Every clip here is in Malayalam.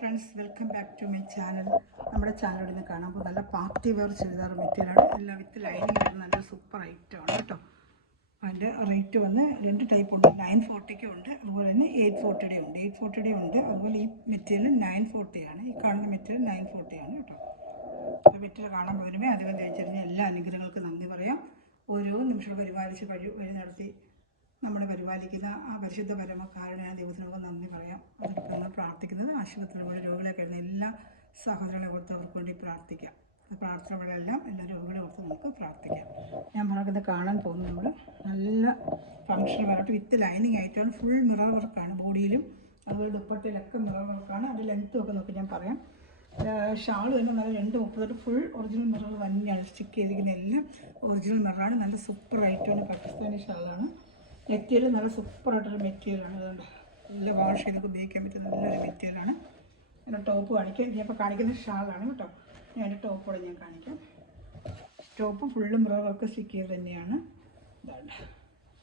Friends, welcome back to my channel. നമ്മുടെ ചാനലിൽ നിന്ന് കാണുമ്പോൾ നല്ല പാർട്ടി വെയർ ചുരിദാർ മെറ്റീരിയലാണ്. എല്ലാം വിത്ത് ലൈനിങ് വരുന്ന നല്ല സൂപ്പർ ഐറ്റമാണ് കേട്ടോ. അതിൻ്റെ റേറ്റ് വന്ന് രണ്ട് ടൈപ്പ് ഉണ്ട്. 940 ഉണ്ട്, അതുപോലെ തന്നെ 840 ഉണ്ട്. 840 ഉണ്ട്, അതുപോലെ ഈ മെറ്റീരിയൽ 940 ആണ്. ഈ കാണുന്ന മെറ്റീരിയൽ 940 ആണ് കേട്ടോ. അപ്പോൾ മെറ്റീരിയൽ കാണാൻ പകരമേ അധികം തേച്ചിരുന്ന എല്ലാ അനുഗ്രഹങ്ങൾക്കും നന്ദി പറയാം. ഓരോ നിമിഷം പരിപാലിച്ച് വഴി നടത്തി നമ്മളെ പരിപാലിക്കുന്ന ആ പരിശുദ്ധ പരമകാരുണ്യമായ ദൈവത്തിന് നമുക്ക് നന്ദി പറയാം. അതോടൊപ്പം നമ്മൾ പ്രാർത്ഥിക്കുന്നത് ആശുപത്രികളിലെ രോഗികളെ കഴിയുന്ന എല്ലാ സഹോദരങ്ങളെ ഓർത്ത് അവർക്ക് വേണ്ടി പ്രാർത്ഥിക്കാം. പ്രാർത്ഥനകളെല്ലാം എല്ലാ രോഗികളെ ഓർത്ത് നമുക്ക് പ്രാർത്ഥിക്കാം. ഞാൻ പറയുന്നത് കാണാൻ പോകുന്നത് നമ്മൾ നല്ല ഫങ്ഷൻ വരട്ട് വിത്ത് ലൈനിങ് ആയിട്ടാണ്. ഫുൾ മിറർ വർക്കാണ് ബോഡിയിലും, അതുപോലെ ദുപ്പട്ടയിലൊക്കെ മിറർ വർക്കാണ്. അതിൻ്റെ ലെങ്ത്തും ഒക്കെ നോക്കി ഞാൻ പറയാം. ഷാൾ തന്നെ നല്ല 230 ഫുൾ ഒറിജിനൽ മിറർ തന്നെയാണ് സ്റ്റിക്ക് ചെയ്തിരിക്കുന്നത്. എല്ലാം ഒറിജിനൽ മിററാണ്. നല്ല സൂപ്പർ ആയിട്ടാണ്. പാകിസ്ഥാനി ഷാളാണ്. മെറ്റീരിയൽ നല്ല സൂപ്പറായിട്ടൊരു മെറ്റീരിയലാണ്. അതുകൊണ്ട് നല്ല വാഷ് ചെയ്തൊക്കെ ഉപയോഗിക്കാൻ പറ്റുന്ന നല്ലൊരു മെറ്റീരിയലാണ്. എൻ്റെ ടോപ്പ് കാണിക്കാം. ഞാനിപ്പോൾ കാണിക്കുന്ന ഷാളാണ് കേട്ടോ. ഞാൻ എൻ്റെ ടോപ്പോടെ ഞാൻ കാണിക്കാം. Top full mirror work stick ചെയ്ത് തന്നെയാണ്. ഇതാണ്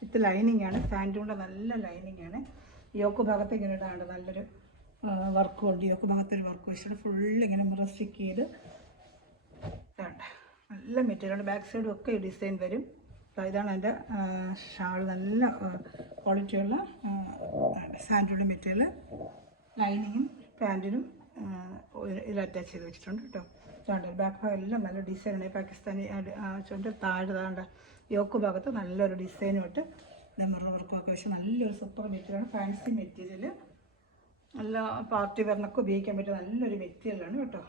വിത്ത് ലൈനിങ് ആണ്. പാൻറ്റും കൊണ്ട് നല്ല ലൈനിങ് ആണ്. യോക്ക് ഭാഗത്തേക്ക് ഇങ്ങനെ ഇടാണ്ട് നല്ലൊരു വർക്കും ഉണ്ട്. യോക്ക് ഭാഗത്തൊരു വർക്ക് വെച്ചിട്ട് ഫുള്ള് ഇങ്ങനെ മിറർ സ്റ്റിക്ക് ചെയ്ത് ഇതാണ്. നല്ല മെറ്റീരിയലാണ്. ബാക്ക് സൈഡും ഒക്കെ ഈ ഡിസൈൻ വരും. ഇതാണ് എൻ്റെ ഷാൾ. നല്ല ക്വാളിറ്റിയുള്ള സാൻഡൂഡ് മെറ്റീരിയൽ. ലൈനിങ്ങും പാൻറ്റിനും ഇത് അറ്റാച്ച് ചെയ്ത് വെച്ചിട്ടുണ്ട് കേട്ടോ. ഇതാണ്ട് ബാക്ക് ഭാഗം എല്ലാം നല്ല ഡിസൈനാണ്. പാകിസ്ഥാനി ചുണ്ട് താഴെ താണ്ട യോക്ക് ഭാഗത്ത് നല്ലൊരു ഡിസൈനുമായിട്ട് മിറർ വർക്കൊക്കെ വെച്ച് നല്ലൊരു സൂപ്പർ മെറ്റീരിയലാണ്. ഫാൻസി മെറ്റീരിയൽ, നല്ല പാർട്ടി വെയറിനൊക്കെ ഉപയോഗിക്കാൻ പറ്റിയ നല്ലൊരു മെറ്റീരിയലാണ് കേട്ടോ.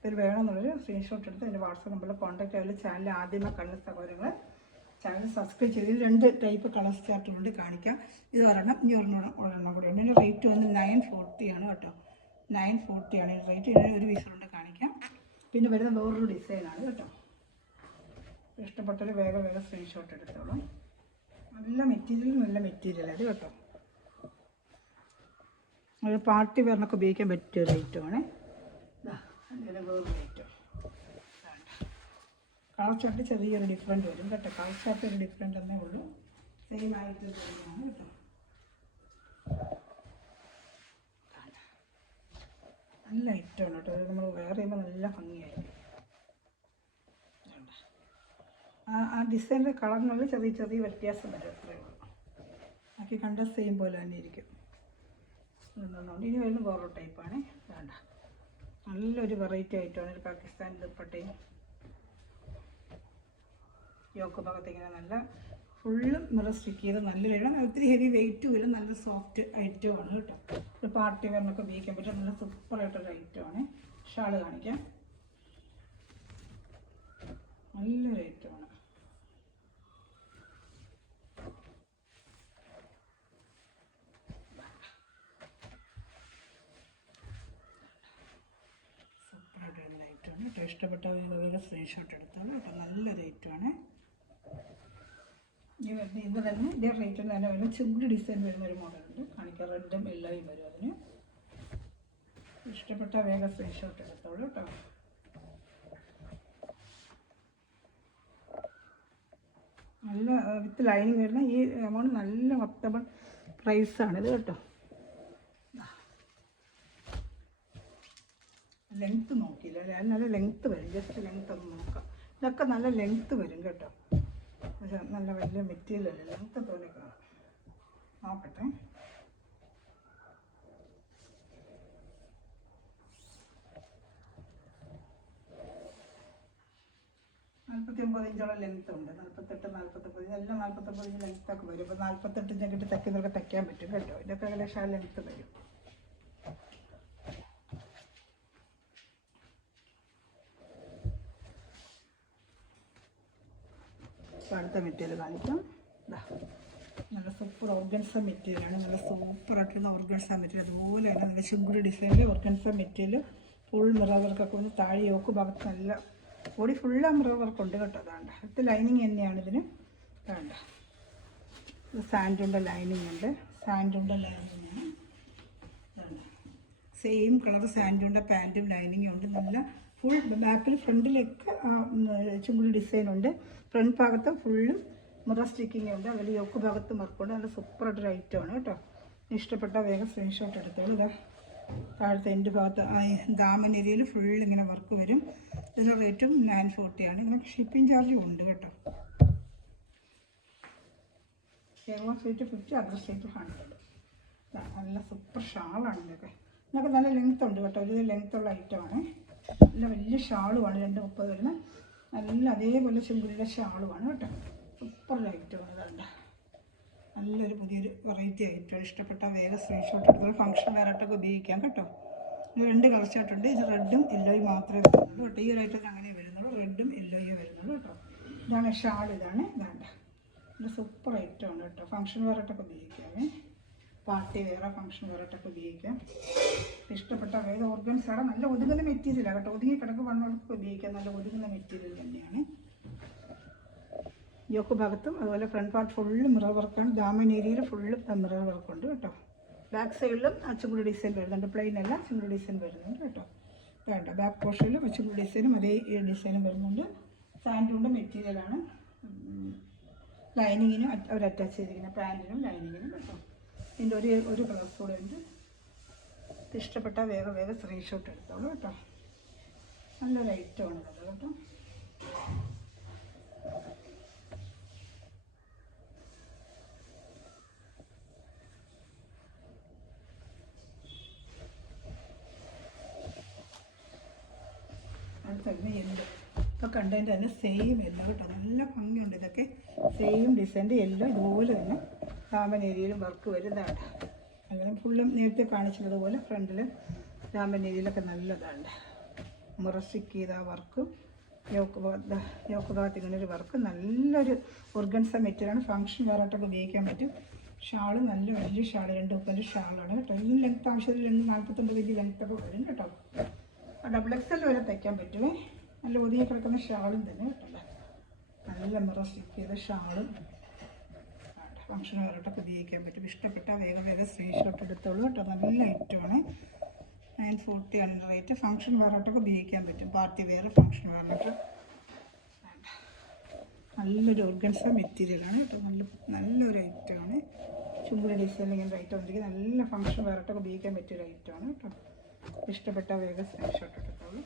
ഇതിൽ വേണമെന്നുള്ളൊരു സ്ക്രീൻഷോട്ട് എടുത്ത് എൻ്റെ വാട്സാപ്പ് നമ്പറിൽ കോൺടാക്റ്റ് ആയാലും ചാനൽ ആദ്യമായി കണ്ട സഹോദരങ്ങൾ ചാനൽ സബ്സ്ക്രൈബ് ചെയ്ത് 2 ടൈപ്പ് കളർ ചാർട്ടുകൊണ്ട് കാണിക്കാം. ഇത് ഒരെണ്ണം, ഇനി ഒരെണ്ണം കൂടെ ഉണ്ട്. ഇതിൻ്റെ റേറ്റ് വന്ന് 940 ആണ് കേട്ടോ. 940 ആണ് റേറ്റ്. ഇതിന് ഒരു പീസുകൊണ്ട് കാണിക്കാം. പിന്നെ വരുന്ന വേറൊരു ഡിസൈനാണ് കേട്ടോ. ഇഷ്ടപ്പെട്ടൊരു വേഗം സ്ക്രീൻഷോട്ട് എടുത്തോളൂ. നല്ല മെറ്റീരിയൽ അത് കേട്ടോ. ഒരു പാർട്ടി വെയറിനൊക്കെ ഉപയോഗിക്കാൻ പറ്റിയ ഒരു ഐറ്റമാണ്. അതിന് വേറൊരു ഐറ്റം. കളർ ചാർട്ട് ചെറിയൊരു ഡിഫറൻറ്റ് വരും കേട്ടോ. കളർ ചാർട്ട് ഒരു ഡിഫറൻറ്റ് എന്നേ ഉള്ളൂ. സെയിം ആയിട്ട് തന്നെയാണ് കേട്ടോ. നല്ല ഐറ്റമാണ് കേട്ടോ. അത് നമ്മൾ വെയർ ചെയ്യുമ്പോൾ നല്ല ഭംഗിയായിരിക്കും. ആ ഡിസൈനിൻ്റെ കളറിനുള്ള ചെറിയ വ്യത്യാസം വരും, അത്രയേ ഉള്ളൂ. ബാക്കി കണ്ട സെയിം പോലെ തന്നെ ഇരിക്കും. ഇനി വരുന്ന വേറൊരു ടൈപ്പാണ്. വേണ്ട, നല്ലൊരു വെറൈറ്റി ആയിട്ടാണ്. ഒരു പാകിസ്ഥാനി ദുപ്പട്ടയും യോക്ക് ഭാഗത്ത് ഇങ്ങനെ നല്ല ഫുള്ള് മിറർ സ്റ്റിക്ക് ചെയ്ത് നല്ലൊരു, ഒത്തിരി ഹെവി വെയിറ്റും ഇല്ല, നല്ല സോഫ്റ്റ് ഐറ്റമാണ് കേട്ടോ. ഒരു പാർട്ടി വെയറിനൊക്കെ ഉപയോഗിക്കാൻ പറ്റും നല്ല സൂപ്പറായിട്ടൊരു ഐറ്റമാണ്. ഷാള് കാണിക്കാം. നല്ലൊരു ഐറ്റമാണ്. സൂപ്പറായിട്ടുള്ള ഐറ്റമാണ് കേട്ടോ. ഇഷ്ടപ്പെട്ട വേറെ സ്ക്രീൻഷോട്ട് എടുത്തോളൂ കേട്ടോ. നല്ലൊരു ഐറ്റമാണ്. ഇന്ന് തന്നെ ഇതേ റേറ്റിൽ തന്നെ വരുന്ന ചെറിയ ഡിസൈൻ വരുന്നൊരു മോഡലുണ്ട്. കാണിക്കാം. റെഡും എല്ലാവരും വരും. അതിന് ഇഷ്ടപ്പെട്ട വേഗം സ്ക്രീൻഷോട്ട് എടുത്തോളൂ കേട്ടോ. നല്ല വിത്ത് ലൈനിങ് വരുന്ന ഈ എമൗണ്ട് നല്ല വക്തബിൾ പ്രൈസാണിത് കേട്ടോ. ലെങ്ത്ത് നോക്കിയില്ല, നല്ല ലെങ്ത്ത് വരും. ജസ്റ്റ് ലെങ്ത്ത് ഒന്ന് നോക്കാം. ഇതൊക്കെ നല്ല ലെങ്ത്ത് വരും കേട്ടോ. നല്ല വലിയ മെറ്റീരിയൽ അല്ലേ, ലെങ്ത്ത് തോലെ കാണാം. നോക്കട്ടെ. ഇഞ്ചോളം ലെങ്ത്ത് ഉണ്ട്. 48, 49, ഇതെല്ലാം 49 ലെങ്ത്തൊക്കെ വരും. ഇപ്പോൾ 48 ഇഞ്ചൊക്കെ തയ്ക്കുന്നതൊക്കെ തയ്ക്കാൻ പറ്റും കേട്ടോ. ഇതൊക്കെ ഏകദേശം ലെങ്ത്ത് വരും. അടുത്ത മെറ്റീരിയൽ കാണിക്കാം. നല്ല സൂപ്പർ ഓർഗൻസ മെറ്റീരിയലാണ്. നല്ല സൂപ്പറായിട്ടുള്ള ഓർഗൻസ മെറ്റീരിയൽ. അതുപോലെ തന്നെ നല്ല ചുങ്കുടി ഡിസൈനിൽ ഓർഗൻസ മെറ്റീരിയൽ ഫുൾ മിറർ വർക്കൊക്കെ വന്ന് താഴെ യോക്ക് ഭാഗത്ത് നല്ല ബോഡി ഫുള്ള് മിറർ വർക്കുണ്ട് കേട്ടോ. അതാണ്ട് ഇത് ലൈനിങ് തന്നെയാണ് ഇതിന്. വേണ്ട, ഇത് സാൻഡുണ്ട ലൈനിങ് ഉണ്ട്. സാൻഡുണ്ട ലൈനിങ്ങാണ്. സെയിം കളർ സാൻഡുണ്ട പാൻറ്റും ലൈനിങ്ങും ഉണ്ട്. നല്ല ഫുൾ ബാക്കിൽ ഫ്രണ്ടിലൊക്കെ ചുങ്കുടി ഡിസൈനുണ്ട്. ഫ്രണ്ട് ഭാഗത്ത് ഫുള്ളും മിറർ സ്റ്റിക്കിങ് ഉണ്ട്. അതിൽ യോക്ക് ഭാഗത്ത് വർക്കുണ്ട്. നല്ല സൂപ്പറായിട്ടൊരു ഐറ്റമാണ് കേട്ടോ. ഇഷ്ടപ്പെട്ട വേഗം സ്ക്രീൻഷോട്ട് എടുത്തോളൂ. ഇതാ താഴത്തെ എൻ്റെ ഭാഗത്ത് ദാമൻ ഏരിയയിൽ ഫുൾ ഇങ്ങനെ വർക്ക് വരും. ഇതിൻ്റെ റേറ്റും 940 ആണ്. ഇങ്ങനെ ഷിപ്പിംഗ് ചാർജും ഉണ്ട് കേട്ടോ. Kerala state 50, other state 100. നല്ല സൂപ്പർ ഷാളാണ് ഇതൊക്കെ. ഇതൊക്കെ നല്ല ലെങ്ത് ഉണ്ട് കേട്ടോ. ഇത് ലെങ്ത്തുള്ള ഐറ്റമാണ്. നല്ല വലിയ ഷാളുമാണ് 230 വരുന്ന. നല്ല അതേപോലെ ചെമ്പുലിയുടെ ഷാളുമാണ് കേട്ടോ. സൂപ്പർ ഐറ്റമാണ്. ഇതുണ്ട് നല്ലൊരു പുതിയൊരു വെറൈറ്റി ഐറ്റമാണ്. ഇഷ്ടപ്പെട്ട വേഗം സ്ക്രീൻഷോട്ട് എടുത്തോളൂ. ഫംഗ്ഷൻ വേറായിട്ടൊക്കെ ഉപയോഗിക്കാം കേട്ടോ. ഇത് 2 കളർ ചാർട്ടുണ്ട്. ഇത് റെഡും യെല്ലോയും മാത്രമേ വരുന്നുള്ളൂ കേട്ടോ. ഈ ഒരു ഐറ്റത്തിന് അങ്ങനെ വരുന്നുള്ളൂ. റെഡും യെല്ലോയും വരുന്നുള്ളൂ കേട്ടോ. ഇതാണ് ഷാൾ. ഇതാണ് ഇത് സൂപ്പർ ഐറ്റമാണ് കേട്ടോ. ഫംഗ്ഷൻ വേറായിട്ടൊക്കെ ഉപയോഗിക്കാമേ. പാർട്ടി വേറെ ഫംഗ്ഷൻ വേറായിട്ടൊക്കെ ഉപയോഗിക്കാം. ഇഷ്ടപ്പെട്ട വേഗം ഓർഗൻസാണ്. നല്ല ഒതുങ്ങുന്ന മെറ്റീരിയലാണ് കേട്ടോ. ഒതുങ്ങി കിടക്ക് വണ്ണവർക്ക് ഉപയോഗിക്കാം. നല്ല ഒതുങ്ങുന്ന മെറ്റീരിയൽ തന്നെയാണ്. യോക്ക് ഭാഗത്തും അതുപോലെ ഫ്രണ്ട് പാർട്ട് ഫുള്ള് മിറർ വർക്കാണ്. ദാമൻ ഏരിയയിൽ ഫുള്ള് മിറർ വർക്കുണ്ട് കേട്ടോ. ബാക്ക് സൈഡിലും അച്ചുകൂടി ഡിസൈൻ വരുന്നുണ്ട്. പ്ലെയിൻ അല്ല, അച്ചുകൂടി ഡിസൈൻ വരുന്നുണ്ട് കേട്ടോ. വേണ്ട ബാക്ക് പോർഷനിലും അച്ചുകൂടി ഡിസൈനും അതേ ഡിസൈനും വരുന്നുണ്ട്. സാൻഡൂണിൻ്റെ മെറ്റീരിയലാണ്. ലൈനിങ്ങിനും അവർ അറ്റാച്ച് ചെയ്തിരിക്കുന്ന പാൻറ്റിനും ലൈനിങ്ങിനും കേട്ടോ. ഇതിൻ്റെ ഒരു കളർസ് കൂടെ ഉണ്ട്. ഇഷ്ടപ്പെട്ട വേഗം സ്ക്രീൻഷോട്ട് എടുത്തോളൂ കേട്ടോ. നല്ലൊരു ഐറ്റമാണ് ഇത് കേട്ടോ. അടുത്ത യെല്ലോ. ഇപ്പോൾ കണ്ടതിൻ്റെ തന്നെ സെയിം യെല്ലോ കേട്ടോ. നല്ല ഭംഗിയുണ്ട്. ഇതൊക്കെ സെയിം ഡിസൈൻ്റെ യെല്ലോ ഇതുപോലെ തന്നെ ദാമൻ ഏരിയയിൽ വർക്ക് വരുന്നതാണ്. അങ്ങനെ ഫുള്ളും നേരത്തെ കാണിച്ചതുപോലെ ഫ്രണ്ടിൽ ദാമൻ ഏരിയയിലൊക്കെ നല്ലതാണ്. മുറസ്റ്റിക്ക് ചെയ്ത വർക്കും യോക്ക് ഭാഗത്ത് ഇങ്ങനൊരു വർക്ക്. നല്ലൊരു ഓർഗൻസ മെറ്റീരിയലാണ്. ഫംഗ്ഷൻ വേറായിട്ടൊക്കെ ഉപയോഗിക്കാൻ പറ്റും. ഷാള് നല്ല വലിയ ഷാള് 2 ഉപ്പൻ്റെ ഷാളാണ് കേട്ടോ. ഇതിന് ലെങ്ത്ത് ആവശ്യത്തിൽ 49 ഇഞ്ച് ലെങ്ത്തൊക്കെ വരും കേട്ടോ. XXL വരെ തയ്ക്കാൻ പറ്റുമേ. നല്ല ഒതുങ്ങി കിടക്കുന്ന ഷാളും തന്നെ കേട്ടോ. നല്ല മിറർ സ്റ്റിക്ക് ചെയ്ത ഷാളും ഫംഗ്ഷൻ വേറായിട്ടൊക്കെ ഉപയോഗിക്കാൻ പറ്റും. ഇഷ്ടപ്പെട്ട വേഗം സ്ക്രീൻഷോട്ട് എടുത്തോളൂ കേട്ടോ. നല്ല ഐറ്റമാണ്. 940 ആണ് റേറ്റ്. ഫംഗ്ഷൻ വേറായിട്ടൊക്കെ ഉപയോഗിക്കാൻ പറ്റും. പാർട്ടി വെയർ ഫംഗ്ഷൻ വേറായിട്ട് നല്ലൊരു ഓർഗൻസ മെറ്റീരിയലാണ് കേട്ടോ. നല്ലൊരു ഐറ്റമാണ്. ചുമ്പുടി ഡിസൈൻ ഇങ്ങനെ ഐറ്റം ഉണ്ടെങ്കിൽ നല്ല ഫംഗ്ഷൻ വേറായിട്ടൊക്കെ ഉപയോഗിക്കാൻ പറ്റിയൊരു ഐറ്റമാണ് കേട്ടോ. ഇഷ്ടപ്പെട്ട വേഗം സ്ക്രീൻഷോട്ട് എടുത്തോളൂ.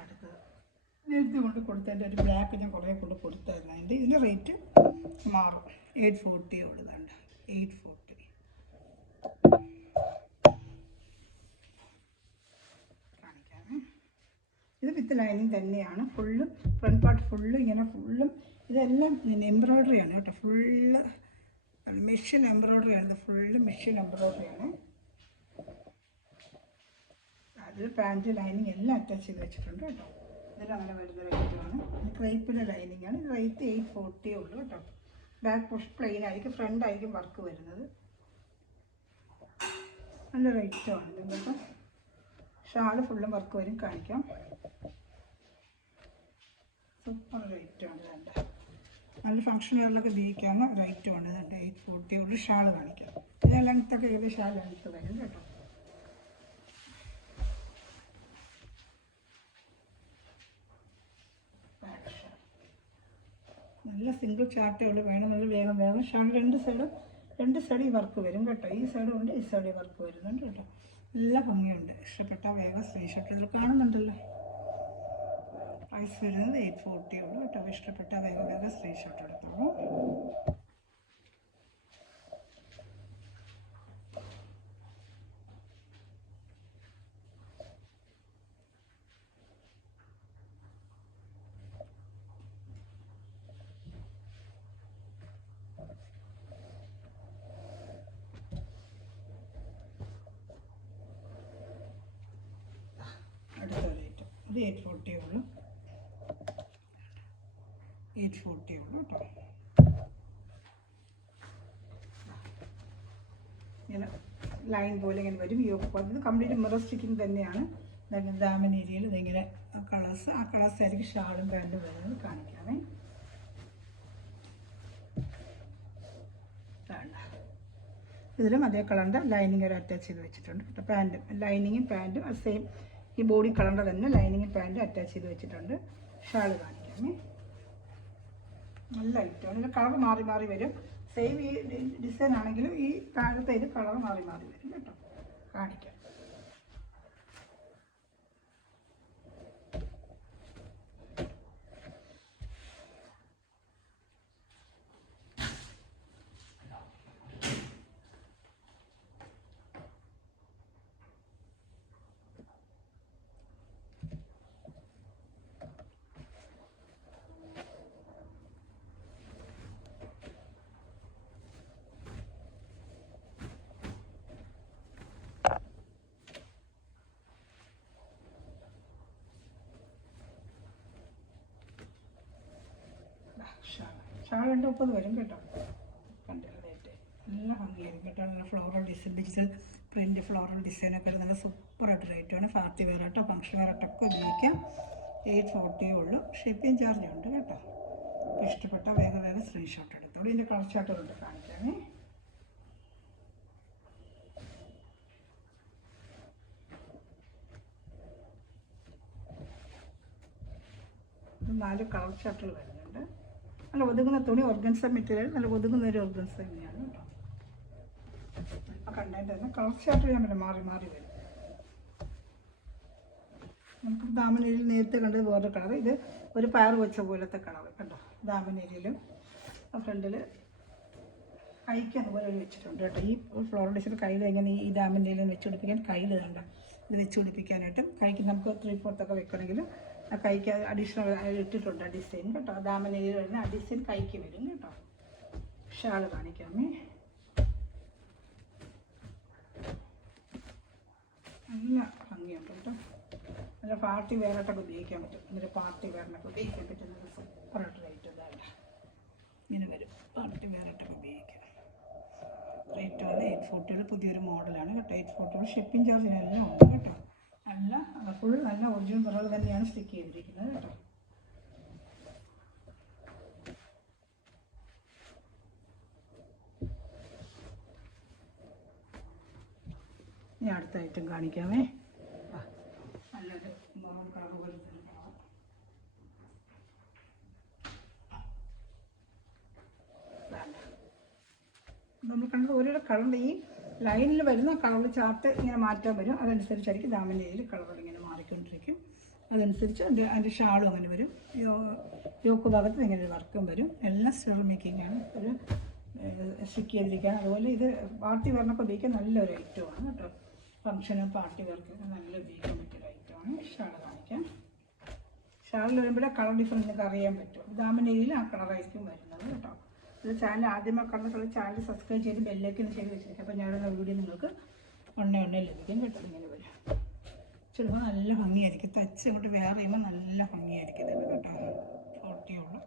അടുത്തത് നേരത്തെ കൊണ്ട് കൊടുത്തതിൻ്റെ ഒരു ബ്ലാക്ക് ഞാൻ കുറേ കൊണ്ട് കൊടുത്തായിരുന്നു. അതിൻ്റെ ഇതിൻ്റെ റേറ്റ് മാറും. 840 കൊടുക്കുന്നുണ്ട്. 840 കാണിക്കാമേ. ഇത് വിത്ത് ലൈനിങ് തന്നെയാണ്. ഫുള്ളും ഫ്രണ്ട് പാർട്ട് ഫുള്ളും ഇങ്ങനെ ഫുള്ളും ഇതെല്ലാം എംബ്രോയ്ഡറിയാണ് കേട്ടോ. ഫുള്ള് മെഷീൻ എംബ്രോയ്ഡറിയാണ്. ഇത് ഫുള്ള് മെഷീൻ എംബ്രോയ്ഡറിയാണ്. അതിൽ പാൻറ്റ് ലൈനിങ് എല്ലാം അറ്റാച്ച് ചെയ്ത് വെച്ചിട്ടുണ്ട് കേട്ടോ. ഇതിലങ്ങനെ വരുന്ന റേറ്റുമാണ്. ക്രൈപ്പിൻ്റെ ലൈനിങ്ങാണ്. ഇത് റേറ്റ് 840 ഉള്ളൂ കേട്ടോ. ബാക്ക് പോർഷൻ പ്ലെയിൻ ആയിരിക്കും. ഫ്രണ്ട് ആയിരിക്കും വർക്ക് വരുന്നത്. നല്ല റേറ്റുമാണ് ഇത് കേട്ടോ. ഷാള് ഫുള്ളും വർക്ക് വരും. കാണിക്കാം. സൂപ്പർ റേറ്റുമാണ്. വേണ്ട നല്ല ഫംഗ്ഷൻ വെയറിലൊക്കെ ഉപയോഗിക്കാവുന്ന റേറ്റുമാണ്. ഇതുണ്ട് 840 ഉള്ളൂ. ഷാള് കാണിക്കാം. ഇത് ലെങ്ത്തൊക്കെ ഏത് ഷാൾ ലെങ്ത്ത് വരും കേട്ടോ. നല്ല സിംഗിൾ ചാർട്ടേ ഉള്ളൂ. വേണമെങ്കിൽ വേഗം ഷാൾ രണ്ട് സൈഡ് ഈ വർക്ക് വരും കേട്ടോ. ഈ സൈഡും ഉണ്ട്, ഈ സൈഡ് വർക്ക് വരുന്നുണ്ട് കേട്ടോ. നല്ല ഭംഗിയുണ്ട്. ഇഷ്ടപ്പെട്ട വേഗം സ്ക്രീൻഷോട്ട് ഇതിൽ കാണുന്നുണ്ടല്ലോ. പ്രൈസ് വരുന്നത് 840 ഉള്ളൂ കേട്ടോ. ഇഷ്ടപ്പെട്ട വേഗം സ്ക്രീൻഷോട്ട് എടുത്തോളൂ. അടുത്ത റേറ്റ് ഇത് 840 ഉള്ളൂ. 840 ഉള്ളൂ കേട്ടോ. ഇങ്ങനെ ലൈൻ പോലെ ഇങ്ങനെ വരും. യോക്ക് ഇത് കംപ്ലീറ്റ് മിറർ സ്റ്റിക്കിങ് തന്നെയാണ്. ദാമൻ ഏരിയയിൽ ഇതിങ്ങനെ കളേഴ്സ് ആയിരിക്കും ഷാളും പാൻറ്റും വരുന്നത്. കാണിക്കാമേ. ഇതിലും അതേ കളറിൻ്റെ ലൈനിങ് ഒരു അറ്റാച്ച് ചെയ്ത് വെച്ചിട്ടുണ്ട് കേട്ടോ. പാൻറ്റും ലൈനിങ്ങും പാൻറ്റും സെയിം ഈ ബോഡി കളറിൻ്റെ തന്നെ ലൈനിങ്ങും പാൻറ്റും അറ്റാച്ച് ചെയ്ത് വെച്ചിട്ടുണ്ട്. ഷാൾ കാണിക്കാമേ. നല്ല ഐറ്റമാണ്. ഇതിൽ കളർ മാറി മാറി വരും. സെയിം ഈ ഡിസൈൻ ആണെങ്കിലും ഈ താഴത്തെ ഇത് കളർ മാറി മാറി വരും കേട്ടോ. കാണിക്കാം. ഷാൾ 230 വരും കേട്ടോ. കണ്ടിട്ട് നല്ല ഭംഗിയായിരിക്കും കേട്ടോ. നല്ല floral design, digital print floral ഡിസൈനൊക്കെ നല്ല സൂപ്പറായിട്ട് റേറ്റുമാണ്. പാർട്ടി വെയർ ആയിട്ടോ ഫംഗ്ഷൻ വെയർ ആയിട്ടൊക്കെ ഉപയോഗിക്കാം. 840 ഉള്ളൂ. ഷിപ്പിംഗ് ചാർജ് ഉണ്ട് കേട്ടോ. ഇഷ്ടപ്പെട്ട വേഗം വേഗം സ്ക്രീൻഷോട്ട് എടുത്തോളൂ. ഇതിൻ്റെ കളർ ചാർട്ടുകളുണ്ട് കാണിക്കാമേ. ഇത് 4 കളർ ചാർട്ടുകൾ വരുന്നുണ്ട്. നല്ല ഒതുങ്ങുന്ന തുണി, ഓർഗൻസ മെറ്റീരിയൽ, നല്ല ഒതുങ്ങുന്ന ഒരു ഓർഗൻസ തന്നെയാണ് കേട്ടോ. ആ കണ്ടതിൻ്റെ തന്നെ കളർ ചാർട്ട് ചെയ്യാൻ പറ്റില്ല, മാറി മാറി വരും. നമുക്ക് ദാമനേരിയിൽ നേരത്തെ കണ്ടത് വേറൊരു കളർ, ഇത് ഒരു പയർ വെച്ച പോലത്തെ കളർ കേട്ടോ. ദാമനേരിയിലും ഫ്രണ്ടിൽ കൈക്ക് അതുപോലെ വെച്ചിട്ടുണ്ട് കേട്ടോ. ഈ ഫ്ലോറൽ ഡിസൈൻ കയ്യിൽ എങ്ങനെ ഈ ദാമനേരിയിലും വെച്ച് പിടിപ്പിക്കാൻ കയ്യിൽ കണ്ട ഇത് വെച്ച് പിടിപ്പിക്കാനായിട്ടും കൈക്ക് നമുക്ക് 3/4 വെക്കണമെങ്കിൽ ആ കൈക്ക് അഡീഷണൽ ഇട്ടിട്ടുണ്ട് ഡിസൈൻ കേട്ടോ. ദാമനേരിയിൽ വരുന്ന ആ ഡിസൈൻ കൈക്ക് വരും കേട്ടോ. ഷാൾ കാണിക്കാമേ. നല്ല ഭംഗിയുണ്ട് കേട്ടോ. നല്ല പാർട്ടി വെയറായിട്ടൊക്കെ ഉപയോഗിക്കാൻ പറ്റും. എന്നിട്ട് പാർട്ടി വെയറിനൊക്കെ ഉപയോഗിക്കാൻ പറ്റുന്നത് സൂപ്പറായിട്ട് റേറ്റ് ഇതായിട്ട് ഇങ്ങനെ വരും. പാർട്ടി വെയറായിട്ടൊക്കെ ഉപയോഗിക്കാം. റേറ്റ് വന്ന് 840 പുതിയൊരു മോഡലാണ് കേട്ടോ. 840 ഷിപ്പിംഗ് ചാർജിനെല്ലാം ഉണ്ട് കേട്ടോ. നല്ല ഫുൾ നല്ല ഒറിജിനൽ കളർ തന്നെയാണ് സ്റ്റിക്ക് ചെയ്തിരിക്കുന്നത് കേട്ടോ. ഇനി അടുത്ത ഐറ്റം കാണിക്കാമേ. നല്ലൊരു മെറൂൺ കളർ പോലെ തന്നെ കളർ. നമ്മൾ കണ്ടത് ഓരോ കളറിൻ്റെ ഈ ലൈനിൽ വരുന്ന കളർ ചാർട്ട് ഇങ്ങനെ മാറ്റാൻ വരും. അതനുസരിച്ചായിരിക്കും ദാമിൻ്റെ ഇതിൽ കളറുകൾ ഇങ്ങനെ മാറിക്കൊണ്ടിരിക്കും. അതനുസരിച്ച് അതിൻ്റെ ഷാളും അങ്ങനെ വരും. യോക്ക് ഭാഗത്ത് ഇങ്ങനെ ഒരു വർക്കും വരും. എല്ലാം സ്റ്റെർ മേക്കിങ്ങാണ്. ഒരു സ്റ്റിക്ക് ചെയ്തിരിക്കുകയാണ്. അതുപോലെ ഇത് പാർട്ടി വെയറിനൊക്കെ ഉപയോഗിക്കാൻ നല്ലൊരു ഐറ്റമാണ് കേട്ടോ. ഫംഗ്ഷനും പാർട്ടി വെയർക്കൊക്കെ നല്ല ഉപയോഗിക്കാൻ പറ്റിയൊരു ഐറ്റമാണ്. ഷാൾ കാണിക്കാം. ഷാളിൽ വരുമ്പോഴേ കളർ ഡിഫറൻസ് നിങ്ങൾക്ക് അറിയാൻ പറ്റും. ദാമിൻ്റെ ആ കളറായിരിക്കും വരുന്നത് കേട്ടോ. ഇത് ചാനൽ ആദ്യമേ കണ്ടിട്ടുള്ള ചാനൽ സബ്സ്ക്രൈബ് ചെയ്ത് ബെല്ലൈക്കൻ ചെയ്ത് വെച്ചിരിക്കും. അപ്പോൾ ഞാനുള്ള വീഡിയോ നിങ്ങൾക്ക് ഒന്നേ ലഭിക്കും കേട്ടോ. ഇങ്ങനെ വരും. ചിലപ്പോൾ നല്ല ഭംഗിയായിരിക്കും. തച്ച് അങ്ങോട്ട് വേറെ ചെയ്യുമ്പോൾ നല്ല ഭംഗിയായിരിക്കും ഇത് കേട്ടോ. 40 ഉള്ളൂ.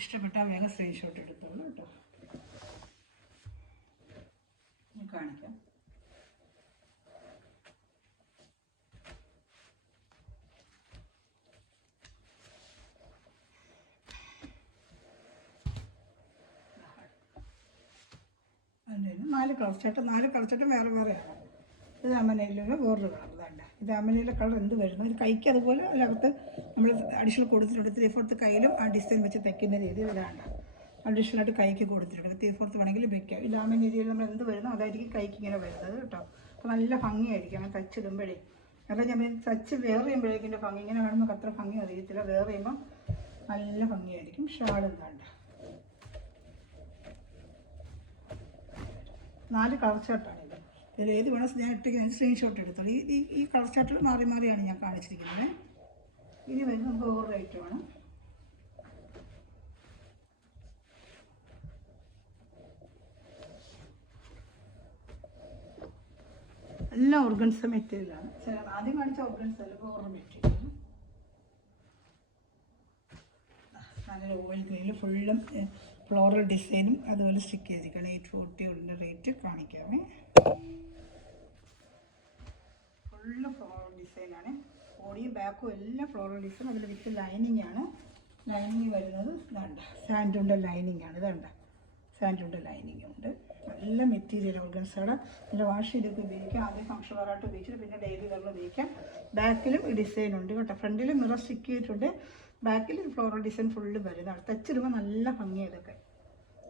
ഇഷ്ടപ്പെട്ടാൽ വേഗം സ്ക്രീൻഷോട്ട് എടുത്തോളൂ കേട്ടോ. കാണിക്കാം. അതിൻ്റെ 4 കളർ ചാർട്ട്. 4 കളർ ചാർട്ടും വേറെ വേറെയാണ്. ഇത് അമനയിലൊരു വേറൊരു കളർ ഇതാണ്ട്. ഇത് അമനയിലെ കളർ എന്ത് വരുന്നു. ഇത് കൈക്ക് അതുപോലെ അതിനകത്ത് നമ്മൾ അഡീഷണൽ കൊടുത്തിട്ടുണ്ട്. 3/4 കയ്യിലും ആ ഡിസൈൻ വെച്ച് തയ്ക്കുന്ന രീതി ഇതാണ്. അഡീഷണലായിട്ട് കൈക്ക് കൊടുത്തിട്ടുണ്ട്. 3/4 വേണമെങ്കിൽ വെക്കാം. ഈ ദാമൻ ഏരിയയിൽ നമ്മൾ എന്ത് വരുന്നു അതായിരിക്കും കൈക്ക് ഇങ്ങനെ വരുന്നത് കേട്ടോ. അപ്പോൾ നല്ല ഭംഗിയായിരിക്കും അങ്ങനെ തച്ചിടുമ്പോഴേ. അല്ല ഞാൻ തച്ച് വേറെ ചെയ്യുമ്പോഴേക്കും എൻ്റെ ഭംഗി ഇങ്ങനെ കാണുമ്പോൾ അത്ര ഭംഗി അറിയത്തില്ല. വേറെ ചെയ്യുമ്പോൾ നല്ല ഭംഗിയായിരിക്കും. ഷാളും കണ്ട 4 കളർ ചാർട്ടാണിത്. ഇതിൽ ഏത് വേണം ഞാൻ ഇട്ടേക്ക് സ്ക്രീൻഷോട്ട് എടുത്തോളൂ. ഈ കളർ ചാർട്ടുകൾ മാറി മാറിയാണ് ഞാൻ കാണിച്ചിരിക്കുന്നത്. ഇനി വരുന്നത് നമുക്ക് ഓവർ ഐറ്റമാണ്. എല്ലാം ഓർഗൻസ മെറ്റീരിയലാണ്. ആദ്യം കാണിച്ച ഓർഗൻസ അല്ല, ഓർഗൻ മെറ്റീരിയൽ. നല്ല ഓയിൽ ഗ്രീനിൽ ഫുള്ളും ഫ്ലോറൽ ഡിസൈനും അതുപോലെ സ്റ്റിക്ക് ചെയ്തിരിക്കണം. 840 ഉള്ള റേറ്റ് കാണിക്കാമേ. ഫുള്ള് ഫ്ലോറൽ ഡിസൈനാണ്. ബോഡിയും ബാക്കും എല്ലാം ഫ്ലോറൽ ഡിസൈൻ. അതിൽ വിത്ത് ലൈനിങ് ആണ്. ലൈനിങ് വരുന്നത് ഇതാണ്ട് സാൻഡുണ്ട ലൈനിങ് ആണ്. ഇതാണ്ട് സാൻഡുണ്ട ലൈനിങ് ഉണ്ട്. നല്ല മെറ്റീരിയൽ ഓർഗൻസയുടെ നല്ല വാഷ് ചെയ്തൊക്കെ ഉപയോഗിക്കാം. ആദ്യം ഫംഗ്ഷൻ വെയറായിട്ട് ഉപയോഗിച്ചിട്ട് പിന്നെ ഡെയിലി വെയറിൽ ഉപയോഗിക്കാം. ബാക്കിലും ഈ ഡിസൈൻ ഉണ്ട് കേട്ടോ. ഫ്രണ്ടിൽ മിറർ സ്റ്റിക്ക് ചെയ്തിട്ടുണ്ട്, ബാക്കിൽ ഫ്ലോറൽ ഡിസൈൻ ഫുള്ള് വരുന്നതാണ്. തച്ചിടുമ്പോൾ നല്ല ഭംഗിയാണ്. ഇതൊക്കെ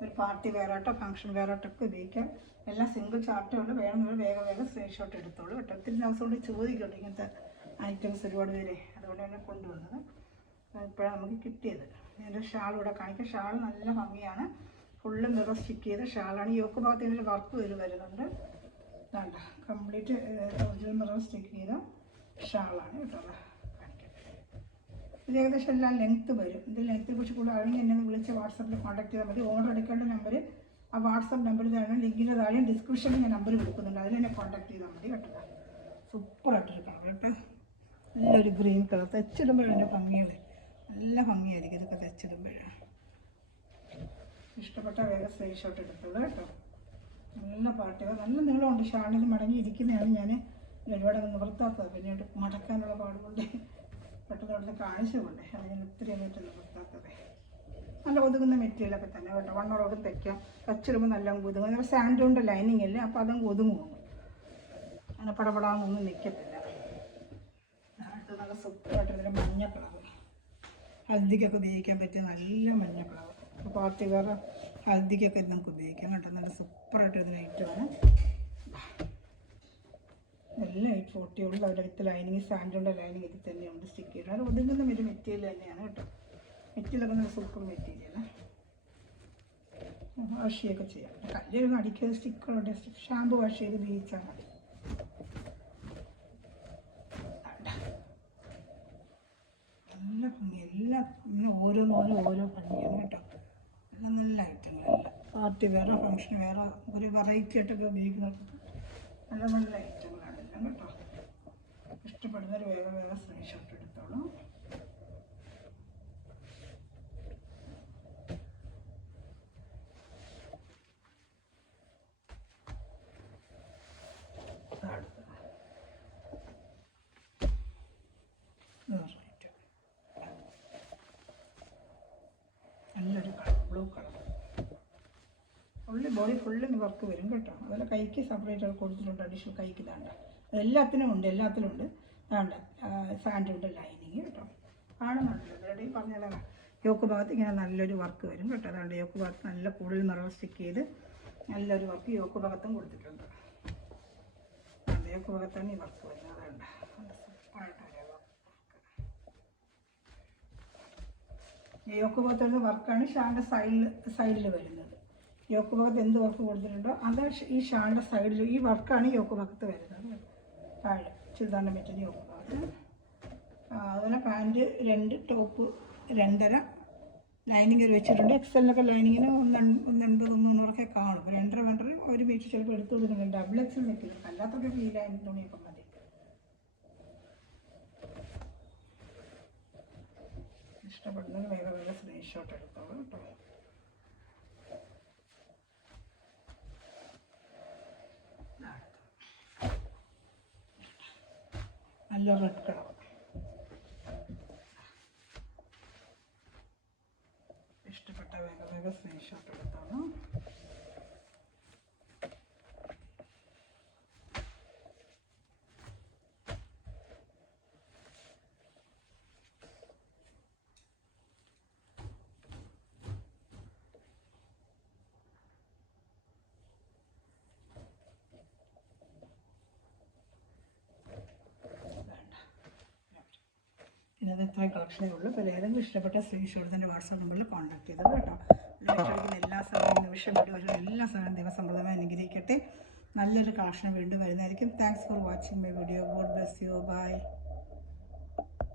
ഒരു പാർട്ടി വെയറായിട്ടോ ഫംഗ്ഷൻ വെയറായിട്ടൊക്കെ ഉപയോഗിക്കാം. എല്ലാം സിംഗിൾ ചാർട്ടേ ഉള്ളൂ. വേണമെങ്കിൽ വേഗം സ്ക്രീൻഷോട്ട് എടുത്തോളൂ കേട്ടോ. ഒത്തിരി ദിവസം കൊണ്ട് ചോദിക്കട്ടെ ഇങ്ങനത്തെ ഐറ്റംസ് ഒരുപാട് പേര്, അതുകൊണ്ട് തന്നെ കൊണ്ടുവന്നത്. ഇപ്പോഴാണ് നമുക്ക് കിട്ടിയത്. ഇതിൻ്റെ ഷാൾ ഇവിടെ കാണിക്കാം. ഷാൾ നല്ല ഭംഗിയാണ്, ഫുള്ള് മിറർ സ്റ്റിക്ക് ചെയ്ത ഷാളാണ്. യോക്ക് ഭാഗത്തിൻ്റെ വർക്ക് വരുന്നുണ്ട്. വേണ്ട കംപ്ലീറ്റ് ഒറിജിനൽ മിറർ സ്റ്റിക്ക് ചെയ്ത ഷാളാണ് കേട്ടോ. കാണിക്കാം. ഇത് ഏകദേശം എല്ലാം ലെങ്ത്ത് വരും. ഇത് ലെങ്ത്തിനെ കുറിച്ച് കൂടുതൽ അറിഞ്ഞ് എന്നെ വിളിച്ച് വാട്സാപ്പിൽ കോൺടാക്ട് ചെയ്താൽ മതി. ഓർഡർ എടുക്കേണ്ട നമ്പർ ആ വാട്സാപ്പ് നമ്പറിൽ തന്നെ ലിങ്കിൻ്റെ താഴെ ഡിസ്ക്രിപ്ഷനിൽ ഞാൻ നമ്പർ കൊടുക്കുന്നുണ്ട്, അതിൽ എന്നെ കോൺടാക്ട് ചെയ്താൽ മതി കേട്ടോ. സൂപ്പറായിട്ടൊരു കളർ കേട്ടോ. നല്ലൊരു ഗ്രീൻ കളർ. തെച്ചിടുമ്പോഴതിൻ്റെ ഭംഗികൾ നല്ല ഭംഗിയായിരിക്കും ഇതൊക്കെ തെച്ചിടുമ്പോഴാണ്. ഇഷ്ടപ്പെട്ട വേഗം സ്ക്രീൻഷോട്ട് എടുത്തോളൂ കേട്ടോ. നല്ല പാട്ടുകൾ, നല്ല നീളമുണ്ട്. ഷാളിൽ മടങ്ങിയിരിക്കുന്നതാണ് ഞാൻ ഒരുപാട് നിവർത്താത്തത്. പിന്നീട് മടക്കാനുള്ള പാടുകൊണ്ട് പെട്ടെന്ന് അവിടുന്ന് കാണിച്ചുകൊണ്ട് അത് ഞാൻ ഒത്തിരി ആയിട്ട് നിവർത്താത്തത്. നല്ല ഒതുങ്ങുന്ന മെറ്റീരിയലൊക്കെ തന്നെ കേട്ടോ. വണ്ണോടോട് തയ്ക്കാം. തച്ചിടുമ്പോൾ നല്ല ഒതുങ്ങും. നല്ല സാൻഡുണ്ട് ലൈനിങ് അല്ലേ, അപ്പോൾ അതങ്ങ് ഒതുങ്ങും. അങ്ങനെ പടപടാന്നൊന്നും നിൽക്കത്തില്ല. അടുത്ത് നല്ല സൂപ്പറായിട്ട് ഇതിൻ്റെ മഞ്ഞ കളർ, ഹൽദിക്കൊക്കെ ഉപയോഗിക്കാൻ പറ്റിയ നല്ല മഞ്ഞ കളർ. അപ്പോൾ പാർട്ടി വേറെ ഹൽദിക്കൊക്കെ നമുക്ക് ഉപയോഗിക്കാം കേട്ടോ. നല്ല സൂപ്പറായിട്ട് ഇതിന് ഐറ്റമാണ്. എല്ലാം 840 ഉള്ളൂ. അവരുടെ വിത്ത് ലൈനിങ് സാൻഡുണ്ട് ലൈനിങ് ഇതിൽ തന്നെയുണ്ട് സ്റ്റിക്ക് ചെയ്ത്. അത് ഒതുങ്ങുന്ന ഒരു മെറ്റീരിയൽ തന്നെയാണ് കേട്ടോ. മെറ്റീരിയലൊക്കെ നല്ല സൂപ്പർ മെറ്റീരിയലാണ്. വാഷ് ചെയ്യുകയൊക്കെ ചെയ്യാം. കല്ലൊന്നും അടിക്കാതെ സ്റ്റിക്കറുണ്ട്. ഷാമ്പു വാഷ് ചെയ്ത് ഉപയോഗിച്ചാൽ മതി. നല്ല ഭംഗി. എല്ലാം ഇങ്ങനെ ഓരോന്നോരോ ഭംഗിയാണ് കേട്ടോ. എല്ലാം നല്ല ഐറ്റങ്ങളെല്ലാം പാർട്ടി വേറെ ഫംഗ്ഷൻ വേറെ ഒരു വെറൈറ്റി ആയിട്ടൊക്കെ ഉപയോഗിക്കുന്നവർക്ക് നല്ല നല്ല ഐറ്റങ്ങളാണ് എല്ലാം കേട്ടോ. ഇഷ്ടപ്പെടുന്നവർ വേഗം സ്ക്രീൻഷോട്ട് എടുത്തോളൂ. നല്ലൊരു colour, blue colour. Body full work വരും കേട്ടോ. അതുപോലെ കൈക്ക് സെപ്പറേറ്റ് കൊടുത്തിട്ടുണ്ട്. അഡീഷണൽ കൈക്ക് ഇതാണ്ട് എല്ലാത്തിനും ഉണ്ട്. ഇതാണ്ട് സാൻഡുണ്ട് ലൈനിങ് കേട്ടോ. കാണുന്നുണ്ടല്ലോ ഇവരുടെയും പറഞ്ഞതാണ്. യോക്ക് ഭാഗത്ത് ഇങ്ങനെ നല്ലൊരു വർക്ക് വരും കേട്ടോ. അതാണ്ട് യോക്ക് ഭാഗത്ത് നല്ല കൂടുതൽ മിറർ സ്റ്റിക്ക് ചെയ്ത് നല്ലൊരു വർക്ക് യോക്ക് ഭാഗത്തും കൊടുത്തിട്ടുണ്ട്. യോക്ക് ഭാഗത്താണ് ഈ വർക്ക് വരുന്നത്. അതുകൊണ്ട് നല്ല സൂപ്പറായിട്ട് യോക്ക് ഭാഗത്തുള്ള വർക്കാണ് ഷാളിൻ്റെ സൈഡിൽ വരുന്നത്. യോക്ക് ഭാഗത്ത് എന്ത് വർക്ക് കൊടുത്തിട്ടുണ്ടോ അത് ഈ ഷാളിൻ്റെ സൈഡിൽ ഈ വർക്കാണ് യോക്ക് ഭാഗത്ത് വരുന്നത്. താഴെ ചുരിദാറിൻ്റെ മെറ്റീരിയൽ യോക്ക് ഭാഗത്ത്. അതുപോലെ പാൻറ്റ് 2, ടോപ്പ് 2.5 ലൈനിങ് വെച്ചിട്ടുണ്ട്. എക്സലിനൊക്കെ ലൈനിങ്ങിന് 180, 300 കാണും. 2.5 ഒരു മീറ്റർ ചിലപ്പോൾ എടുത്തു കൊടുക്കുന്നുണ്ട്. ഡബിൾ എക്സൽ നിൽക്കുന്നത് അല്ലാത്തൊക്കെ ഈ ലൈൻ തുണിയൊക്കെ മതി. ഇഷ്ടപ്പെടുന്നത് വേറെ സ്ക്രീൻഷോട്ട് എടുത്തോളൂ കേട്ടോ. നല്ല റെഡ് കളർ. ഇഷ്ടപ്പെട്ട വേഗം സ്ക്രീൻഷോട്ട് എടുത്തോളൂ. ഇതിനകത്ത് ഇത്രയും കളക്ഷനേ ഉള്ളൂ. അപ്പോൾ ഏതെങ്കിലും ഇഷ്ടപ്പെട്ട സ്ക്രീൻഷോട്ട് എൻ്റെ വാട്സാപ്പ് നമ്പറിൽ കോൺടാക്ട് ചെയ്തത് കേട്ടോ. എല്ലാ സമയവും നിമിഷം വീഡിയോ വരുന്ന എല്ലാ സമയവും ദൈവസമൃദ്ധമായി അനുഗ്രഹിക്കട്ടെ. നല്ലൊരു കളക്ഷൻ വീണ്ടും വരുന്നതായിരിക്കും. Thanks for watching my video. God bless you. By.